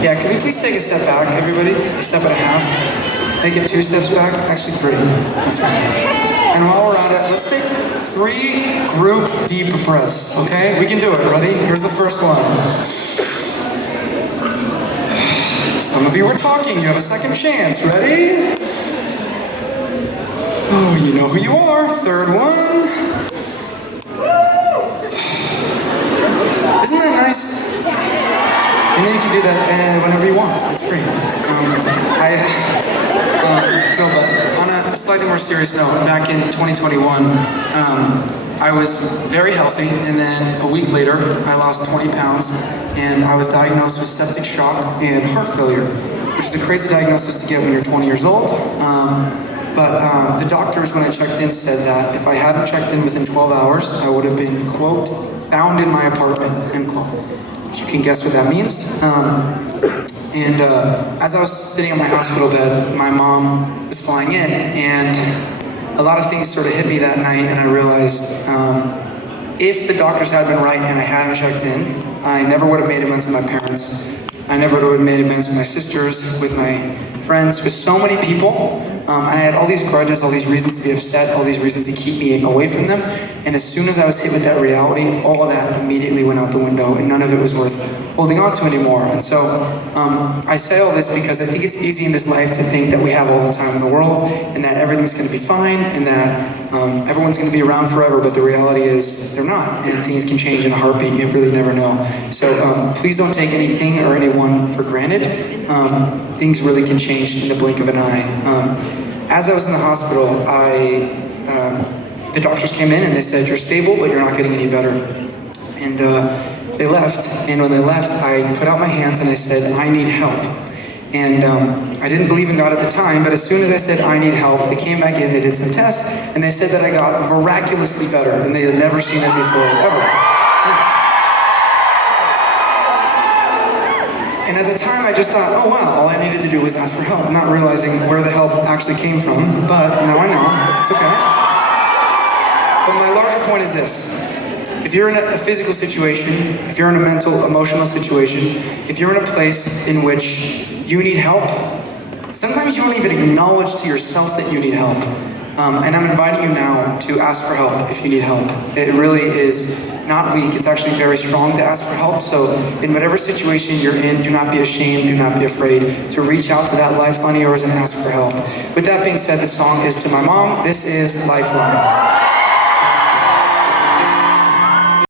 Yeah, can we please take a step back, everybody? A step and a half. Make it 2 steps back. Actually 3. That's right. And while we're at it, let's take 3 group deep breaths, okay? We can do it. Ready? Here's the first one. Some of you were talking. You have a second chance. Ready? Oh, you know who you are. Third one. Isn't that nice? And then you can do that whenever you want. It's free. No, but on a slightly more serious note, back in 2021, I was very healthy, and then a week later, I lost 20 pounds, and I was diagnosed with septic shock and heart failure, which is a crazy diagnosis to get when you're 20 years old. But the doctors, when I checked in, said that if I hadn't checked in within 12 hours, I would have been, quote, found in my apartment, end quote. Which you can guess what that means. And as I was sitting on my hospital bed, my mom was flying in, and a lot of things sort of hit me that night, and I realized if the doctors had been right and I hadn't checked in, I never would have made amends with my parents. I never would have made amends with my sisters, with my friends, with so many people. I had all these grudges, all these reasons to be upset, all these reasons to keep me away from them. And as soon as I was hit with that reality, all of that immediately went out the window, and none of it was worth holding on to anymore. And so I say all this because I think it's easy in this life to think that we have all the time in the world, and that everything's going to be fine, and that everyone's going to be around forever. But the reality is they're not, and things can change in a heartbeat. You really never know. So please don't take anything or anyone for granted. Things really can change in the blink of an eye. As I was in the hospital, the doctors came in and they said, "You're stable, but you're not getting any better." And they left. And when they left, I put out my hands and I said, "I need help." And I didn't believe in God at the time, but as soon as I said, "I need help," they came back in, they did some tests, and they said that I got miraculously better, and they had never seen it before, ever. And at the time, I just thought, oh wow, all I needed to do was ask for help, not realizing where the help actually came from, but now I know, it's okay. But my larger point is this. If you're in a physical situation, if you're in a mental, emotional situation, if you're in a place in which you need help, sometimes you don't even acknowledge to yourself that you need help. And I'm inviting you now to ask for help if you need help. It really is not weak, it's actually very strong to ask for help. So in whatever situation you're in, do not be ashamed, do not be afraid to reach out to that lifeline of yours and ask for help. With that being said, the song is to my mom. This is Lifeline.